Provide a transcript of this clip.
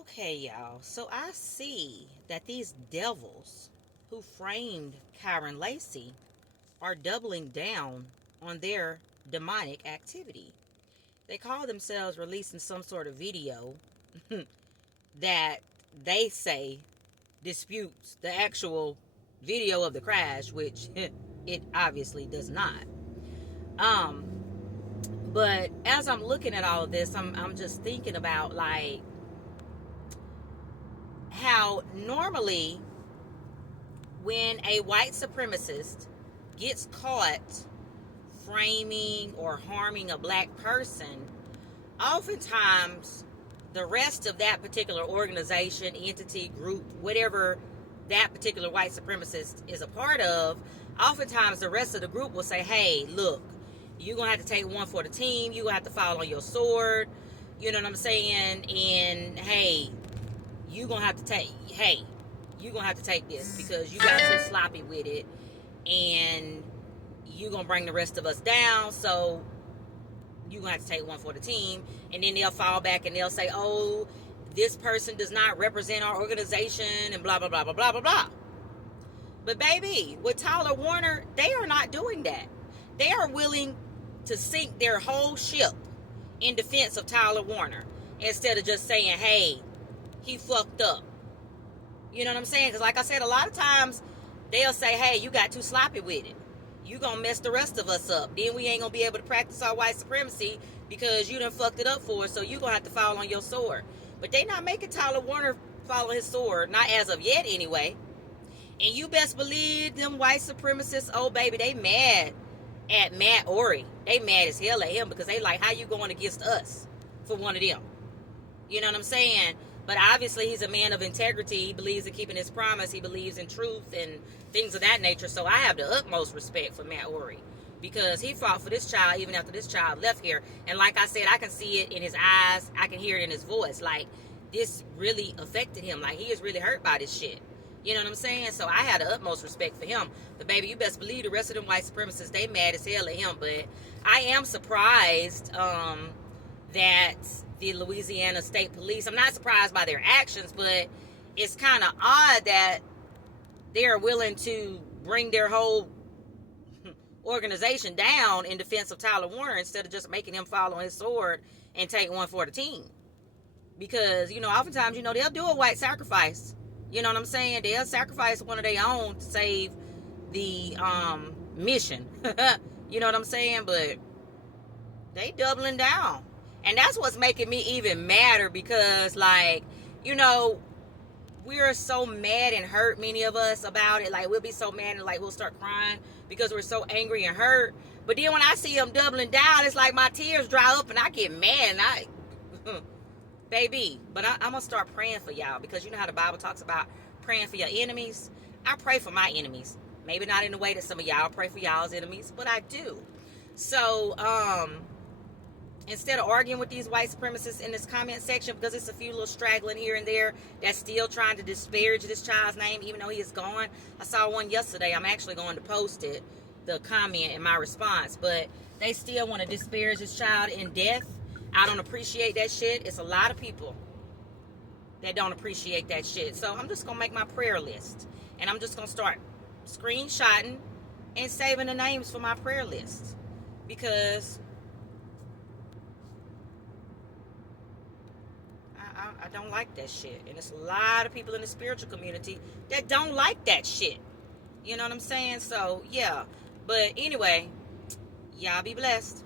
Okay, y'all. So I see that these devils who framed Kyren Lacy are doubling down on their demonic activity. They call themselves releasing some sort of video that they say disputes the actual video of the crash, which it obviously does not. Um, but as I'm looking at all of this, I'm just thinking about like how normally when a white supremacist gets caught framing or harming a black person, oftentimes the rest of that particular organization, entity, group, whatever that particular white supremacist is a part of, oftentimes the rest of the group will say, hey, look, you're going to have to take one for the team. You're going to have to fall on your sword. You know what I'm saying? And hey, you're going to have to take this because you got too sloppy with it. And you're going to bring the rest of us down. So you're going to have to take one for the team. And then they'll fall back and they'll say, oh, this person does not represent our organization and blah, blah, blah, blah, blah, blah, blah. But baby, with Tyler Warner, they are not doing that. They are willing to sink their whole ship in defense of Tyler Warner instead of just saying, hey, he fucked up. You know what I'm saying? Because like I said, a lot of times they'll say, hey, you got too sloppy with it. You gonna mess the rest of us up. Then we ain't gonna be able to practice our white supremacy because you done fucked it up for us, so you gonna have to fall on your sword. But they not making Tyler Warner fall on his sword, not as of yet anyway. And you best believe them white supremacists, oh baby, they mad at Matt Ori. They mad as hell at him because they like, how you going against us for one of them? You know what I'm saying? But obviously he's a man of integrity. He believes in keeping his promise. He believes in truth and things of that nature. So I have the utmost respect for Matt Ori because he fought for this child even after this child left here. And like I said, I can see it in his eyes. I can hear it in his voice. Like, this really affected him. Like, he is really hurt by this shit. You know what I'm saying? So I had the utmost respect for him. But baby, you best believe the rest of them white supremacists, they mad as hell at him. But I am surprised that the Louisiana State Police, I'm not surprised by their actions, but it's kind of odd that they're willing to bring their whole organization down in defense of Tyler Warner instead of just making him fall on his sword and take one for the team. Because, you know, oftentimes, you know, they'll do a white sacrifice. You know what I'm saying? They'll sacrifice one of their own to save the mission. You know what I'm saying? But they doubling down. And that's what's making me even madder because, like, you know, we're so mad and hurt, many of us, about it. Like, we'll be so mad and, like, we'll start crying because we're so angry and hurt. But then when I see them doubling down, it's like my tears dry up and I get mad. And baby, but I'm going to start praying for y'all because you know how the Bible talks about praying for your enemies? I pray for my enemies. Maybe not in the way that some of y'all pray for y'all's enemies, but I do. So, instead of arguing with these white supremacists in this comment section, because it's a few little straggling here and there that's still trying to disparage this child's name, even though he is gone. I saw one yesterday. I'm actually going to post it, the comment in my response. But they still want to disparage this child in death. I don't appreciate that shit. It's a lot of people that don't appreciate that shit. So I'm just going to make my prayer list. And I'm just going to start screenshotting and saving the names for my prayer list. Because I don't like that shit. And there's a lot of people in the spiritual community that don't like that shit. You know what I'm saying? So, yeah. But anyway, y'all be blessed.